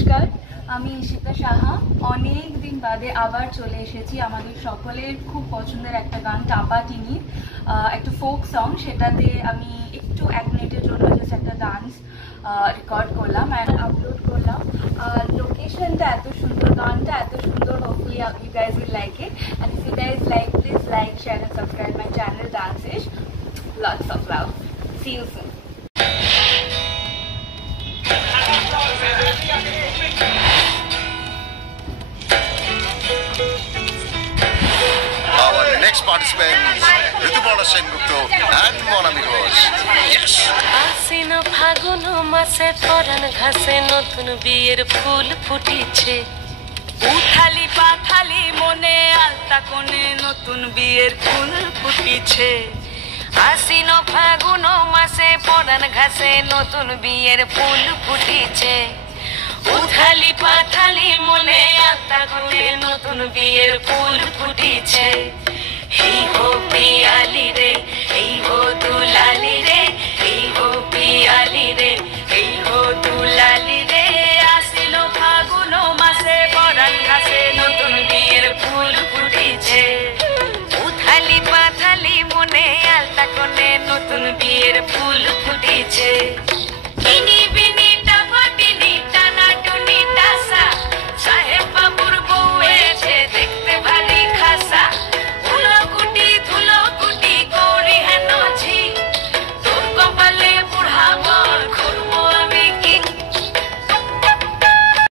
নমস্কার, আমি ঈশিতা সাহা। অনেক দিন বাদে আবার চলে এসেছি আমাদের সকলের খুব পছন্দের একটা গান টাপাটিনি, একটা ফোক সং। সেটাতে আমি একটু 1 মিনিটের জন্য জাস্ট একটা ডান্স রেকর্ড করলাম অ্যান্ড আপলোড করলাম। লোকেশনটা এত সুন্দর, গানটা এত সুন্দর। Hopefully you guys will like it, and if you guys like, please like, share and subscribe my channel Dancish. Lots of love, see you soon. Our next participants, Ritubala Sengupta and Monami Ghosh. Yes! আশ্বিন ফাগুন মাসে পরাণ ঘাসে নতুন বিয়ের ফুল ফুটিছে। উথালি পাথালি মনে আলতা কোণে নতুন বিয়ের ফুল ফুটিছে। আশ্বিন ফাগুন মাসে পরাণ ঘাসে নতুন বিয়ের ফুল ফুটিছে। উথালি পাথালি মনে আলতা কোণে নতুন বিয়ের ফুল ফুটিছে। এই হো পিয়ালি রে, এই হো দুলালি রে, এই হো পিয়ালি রে, এই হো দুলালি রে। আসিল ফাগুন মাসে পরাণ ঘাসে নতুন বিয়ের ফুল ফুটিছে। উথালি পাথালি মনে আলতা কোণে নতুন বিয়ের ফুল ফুটিছে। ইনি